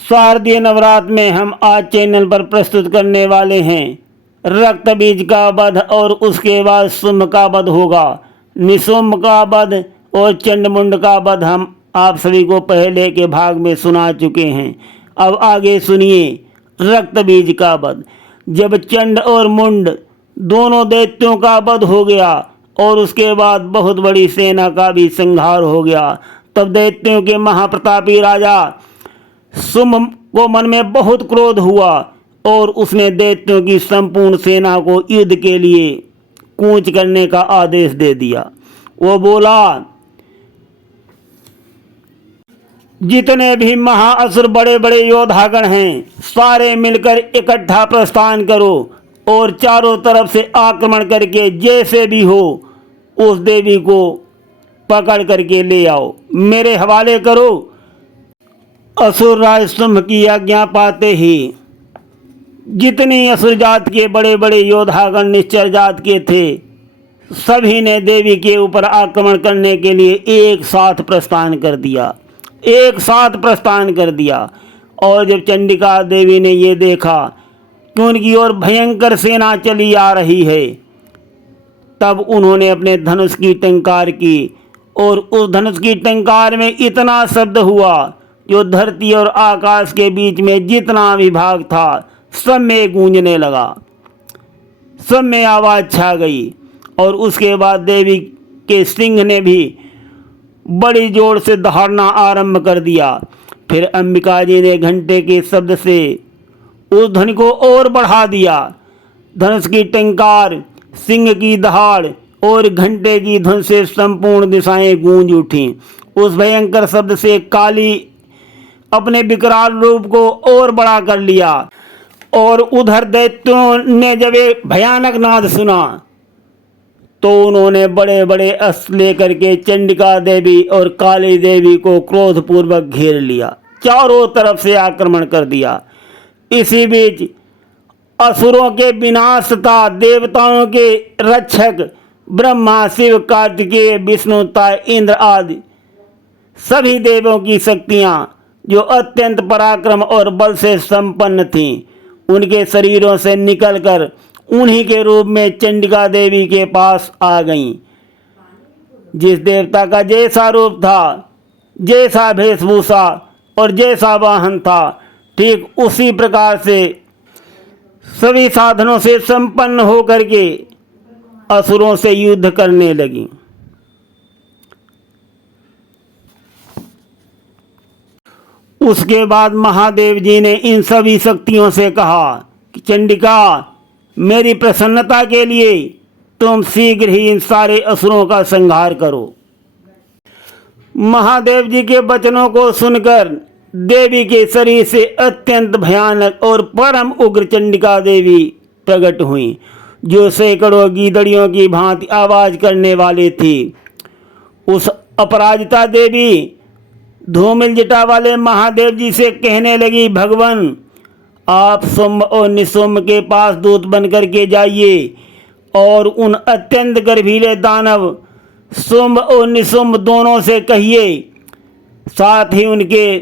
शारदीय नवरात्र में हम आज चैनल पर प्रस्तुत करने वाले हैं रक्त बीज का वध और उसके बाद शुंभ का वध होगा। निशुंभ का वध और चंडमुंड का वध हम आप सभी को पहले के भाग में सुना चुके हैं। अब आगे सुनिए रक्त बीज का वध। जब चंड और मुंड दोनों दैत्यों का वध हो गया और उसके बाद बहुत बड़ी सेना का भी संहार हो गया, तब दैत्यों के महाप्रतापी राजा शुंभ को मन में बहुत क्रोध हुआ और उसने दैत्यों की संपूर्ण सेना को युद्ध के लिए कूच करने का आदेश दे दिया। वो बोला, जितने भी महाअसुर बड़े बड़े योद्धागण हैं, सारे मिलकर इकट्ठा प्रस्थान करो और चारों तरफ से आक्रमण करके जैसे भी हो उस देवी को पकड़ करके ले आओ, मेरे हवाले करो। असुर राज शुंभ की आज्ञा पाते ही जितनी असुर जात के बड़े बड़े योद्धागण निश्चर जात के थे, सभी ने देवी के ऊपर आक्रमण करने के लिए एक साथ प्रस्थान कर दिया। और जब चंडिका देवी ने ये देखा कि उनकी ओर भयंकर सेना चली आ रही है, तब उन्होंने अपने धनुष की टंकार की और उस धनुष की टंकार में इतना शब्द हुआ जो धरती और आकाश के बीच में जितना भी भाग था सब में गूंजने लगा, सब में आवाज़ छा गई। और उसके बाद देवी के सिंह ने भी बड़ी जोर से दहाड़ना आरंभ कर दिया। फिर अंबिका जी ने घंटे के शब्द से उस ध्वनि को और बढ़ा दिया। धनुष की टंकार, सिंह की दहाड़ और घंटे की धुन से संपूर्ण दिशाएं गूंज उठीं। उस भयंकर शब्द से काली अपने विकराल रूप को और बड़ा कर लिया। और उधर दैत्यों ने जब एक भयानक नाद सुना तो उन्होंने बड़े बड़े अस्त्र लेकर के चंडिका देवी और काली देवी को क्रोधपूर्वक घेर लिया, चारों तरफ से आक्रमण कर दिया। इसी बीच असुरों के विनाश तथा देवताओं के रक्षक ब्रह्मा, शिव, कार्तिकेय, विष्णु तथा इंद्र आदि सभी देवों की शक्तियाँ जो अत्यंत पराक्रम और बल से संपन्न थीं, उनके शरीरों से निकलकर उन्हीं के रूप में चंडिका देवी के पास आ गईं। जिस देवता का जैसा रूप था, जैसा वेशभूषा और जैसा वाहन था, ठीक उसी प्रकार से सभी साधनों से संपन्न होकर के असुरों से युद्ध करने लगी। उसके बाद महादेव जी ने इन सभी शक्तियों से कहा कि चंडिका, मेरी प्रसन्नता के लिए तुम शीघ्र ही इन सारे असुरों का संहार करो। महादेव जी के वचनों को सुनकर देवी के शरीर से अत्यंत भयानक और परम उग्र चंडिका देवी प्रकट हुई, जो सैकड़ों गीदड़ियों की भांति आवाज करने वाली थी। उस अपराजिता देवी धूमिल जटा वाले महादेव जी से कहने लगी, भगवान, आप शुंभ और निशुंभ के पास दूत बन करके जाइए और उन अत्यंत गर्भीले दानव शुंभ और निशुंभ दोनों से कहिए, साथ ही उनके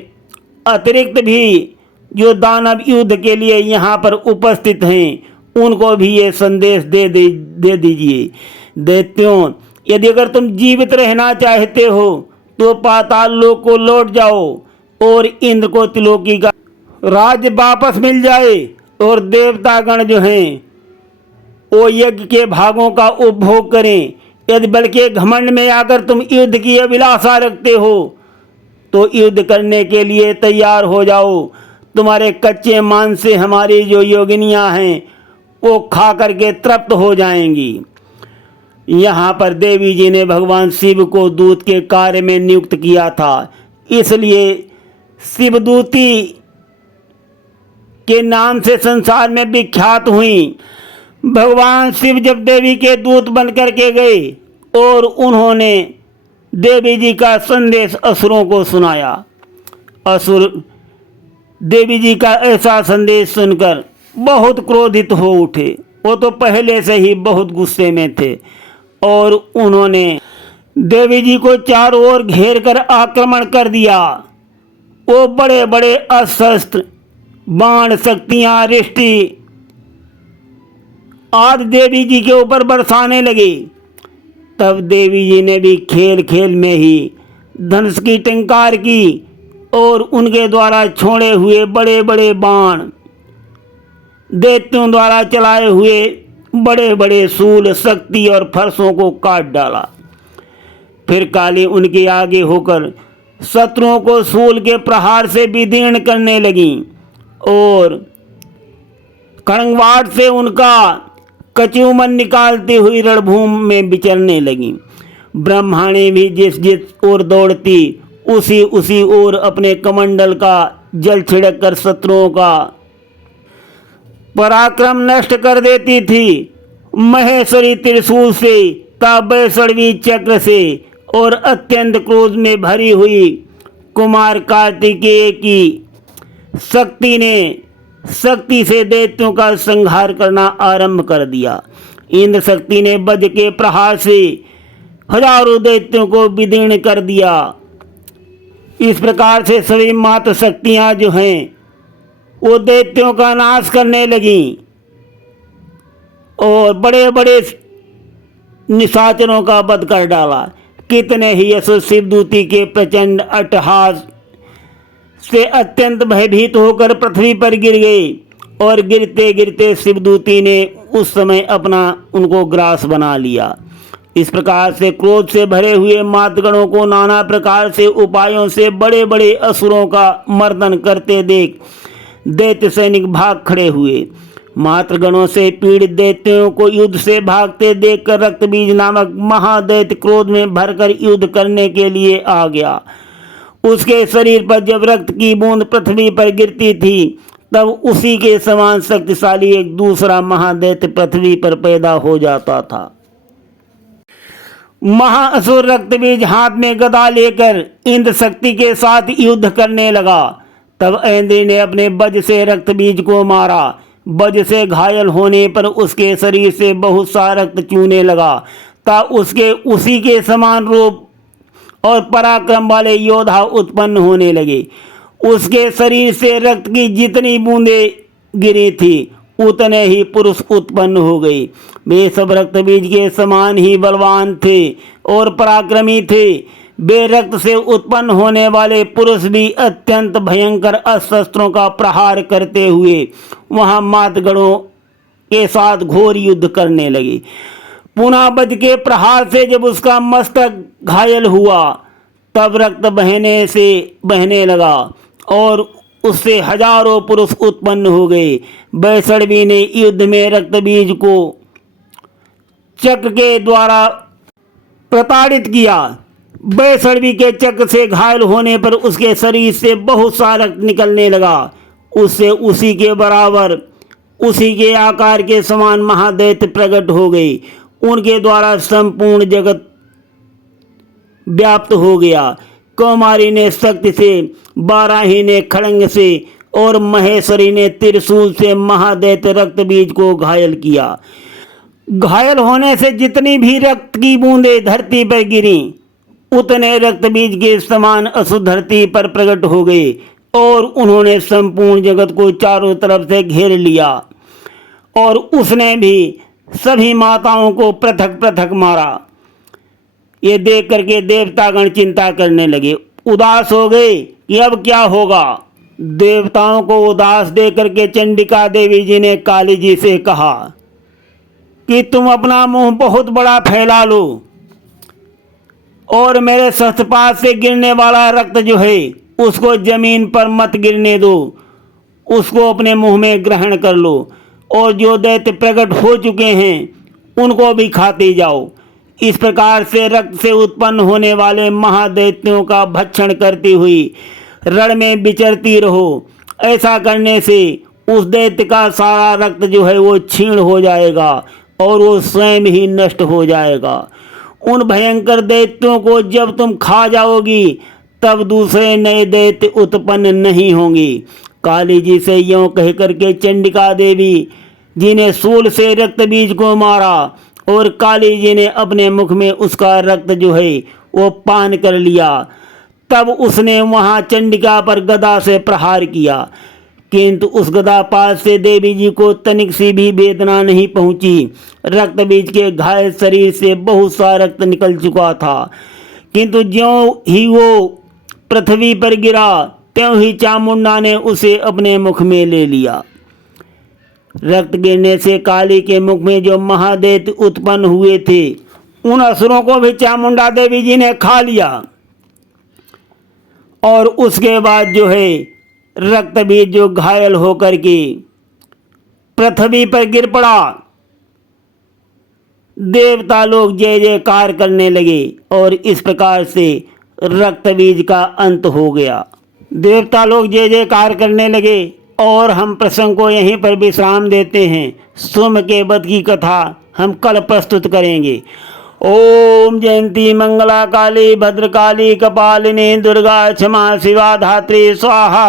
अतिरिक्त भी जो दानव युद्ध के लिए यहाँ पर उपस्थित हैं, उनको भी ये संदेश दे दीजिए। दैत्यों, यदि अगर तुम जीवित रहना चाहते हो तो पाताल लोक को लौट जाओ और इंद्र को त्रिलोकी का राज्य वापस मिल जाए और देवतागण जो हैं वो यज्ञ के भागों का उपभोग करें। यदि बल्कि घमंड में आकर तुम युद्ध की अभिलाषा रखते हो तो युद्ध करने के लिए तैयार हो जाओ। तुम्हारे कच्चे मांस से हमारी जो योगिनियां हैं वो खा करके तृप्त हो जाएंगी। यहाँ पर देवी जी ने भगवान शिव को दूत के कार्य में नियुक्त किया था, इसलिए शिवदूती के नाम से संसार में विख्यात हुई। भगवान शिव जब देवी के दूत बन करके गए और उन्होंने देवी जी का संदेश असुरों को सुनाया, असुर देवी जी का ऐसा संदेश सुनकर बहुत क्रोधित हो उठे। वो तो पहले से ही बहुत गुस्से में थे और उन्होंने देवी जी को चारों ओर घेर कर आक्रमण कर दिया। वो बड़े बड़े अस्त्र, बाण, शक्तियां, रिष्टि आदि देवी जी के ऊपर बरसाने लगे। तब देवी जी ने भी खेल खेल में ही धनुष की टंकार की और उनके द्वारा छोड़े हुए बड़े बड़े बाण, दैत्यों द्वारा चलाए हुए बड़े बड़े शूल, शक्ति और फरसों को काट डाला। फिर काली उनके आगे होकर शत्रुओं को शूल के प्रहार से विदीर्ण करने लगी और खड़गवाट से उनका कचूमन निकालती हुई रणभूमि में विचरने लगी। ब्रह्माणी भी जिस जिस ओर दौड़ती उसी उसी ओर अपने कमंडल का जल छिड़क कर शत्रुओं का पराक्रम नष्ट कर देती थी। महेश्वरी त्रिशूल से, काव्यसड़वी चक्र से और अत्यंत क्रोध में भरी हुई कुमार कार्तिकेय की शक्ति से दैत्यों का संहार करना आरंभ कर दिया। इंद्र शक्ति ने वज्र के प्रहार से हजारों दैत्यों को विदीर्ण कर दिया। इस प्रकार से सभी मात्र शक्तियां जो हैं वो दैत्यों का नाश करने लगी और बड़े बड़े निशाचरों का वध कर डाला। कितने ही असुर शिवदूती के प्रचंड अट्टहास से अत्यंत भयभीत होकर पृथ्वी पर गिर गए और गिरते गिरते शिवदूती ने उस समय अपना उनको ग्रास बना लिया। इस प्रकार से क्रोध से भरे हुए मातगणों को नाना प्रकार से उपायों से बड़े बड़े असुरों का मर्दन करते देख दैत्य सैनिक भाग खड़े हुए। मातृगणों से पीड़ित दैत्यों को युद्ध से भागते देखकर रक्तबीज नामक महादैत्य क्रोध में भरकर युद्ध करने के लिए आ गया। उसके शरीर पर जब रक्त की बूंद पृथ्वी पर गिरती थी तब उसी के समान शक्तिशाली एक दूसरा महादैत्य पृथ्वी पर पैदा हो जाता था। महाअसुर रक्तबीज हाथ में गदा लेकर इंद्र शक्ति के साथ युद्ध करने लगा। तब इंद्र ने अपने वज्र से रक्तबीज को मारा। वज्र से घायल होने पर उसके शरीर से बहुत सा रक्त चूने लगा। तब उसके उसी के समान रूप और पराक्रम वाले योद्धा उत्पन्न होने लगे। उसके शरीर से रक्त की जितनी बूंदें गिरी थी उतने ही पुरुष उत्पन्न हो गए। वे सब रक्तबीज के समान ही बलवान थे और पराक्रमी थे। वे रक्त से उत्पन्न होने वाले पुरुष भी अत्यंत भयंकर अस्त्रों का प्रहार करते हुए वहां मातगणों के साथ घोर युद्ध करने लगे। पुनः वज्र के प्रहार से जब उसका मस्तक घायल हुआ तब रक्त बहने लगा और उससे हजारों पुरुष उत्पन्न हो गए। वैष्णवी ने युद्ध में रक्तबीज को चक्र के द्वारा प्रताड़ित किया। वैष्णवी के चक्र से घायल होने पर उसके शरीर से बहुत सा रक्त निकलने लगा। उससे उसी के बराबर, उसी के आकार के समान महादैत्य प्रकट हो गए। उनके द्वारा संपूर्ण जगत व्याप्त हो गया। कौमारी ने शक्ति से, बाराही ने खड़ंग से और महेश्वरी ने त्रिशूल से महादैत्य रक्तबीज को घायल किया। घायल होने से जितनी भी रक्त की बूंदें धरती पर गिरी उतने रक्तबीज के समान असुर धरती पर प्रकट हो गए और उन्होंने संपूर्ण जगत को चारों तरफ से घेर लिया। और उसने भी सभी माताओं को पृथक पृथक मारा। ये देख करके देवतागण चिंता करने लगे, उदास हो गए कि अब क्या होगा। देवताओं को उदास देख करके चंडिका देवी जी ने काली जी से कहा कि तुम अपना मुंह बहुत बड़ा फैला लो और मेरे शस्त्रपात से गिरने वाला रक्त जो है उसको जमीन पर मत गिरने दो, उसको अपने मुंह में ग्रहण कर लो और जो दैत्य प्रकट हो चुके हैं उनको भी खाते जाओ। इस प्रकार से रक्त से उत्पन्न होने वाले महादैत्यों का भक्षण करती हुई रण में विचरती रहो। ऐसा करने से उस दैत्य का सारा रक्त जो है वो क्षीण हो जाएगा और वो स्वयं ही नष्ट हो जाएगा। उन भयंकर दैत्यों को जब तुम खा जाओगी तब दूसरे नए दैत्य उत्पन्न नहीं होंगे। काली जी से यों कह करके चंडिका देवी जी ने शूल से रक्तबीज को मारा और काली जी ने अपने मुख में उसका रक्त जो है वो पान कर लिया। तब उसने वहां चंडिका पर गदा से प्रहार किया, किंतु उस गदापात से देवी जी को तनिक सी भी वेदना नहीं पहुंची। रक्त बीज के घायल शरीर से बहुत सा रक्त निकल चुका था, किंतु ज्यों ही वो पृथ्वी पर गिरा त्यों ही चामुंडा ने उसे अपने मुख में ले लिया। रक्त गिरने से काली के मुख में जो महादैत्य उत्पन्न हुए थे, उन असुरों को भी चामुंडा देवी जी ने खा लिया। और उसके बाद जो है रक्त बीज जो घायल होकर के पृथ्वी पर गिर पड़ा। देवता लोग जय जयकार करने लगे और इस प्रकार से रक्त बीज का अंत हो गया। देवता लोग जय जयकार करने लगे और हम प्रसंग को यहीं पर विश्राम देते हैं। सोम के वध की कथा हम कल प्रस्तुत करेंगे। ओम जयंती मंगला काली भद्रकाली कपालिनी दुर्गा क्षमा शिवा धात्री स्वाहा।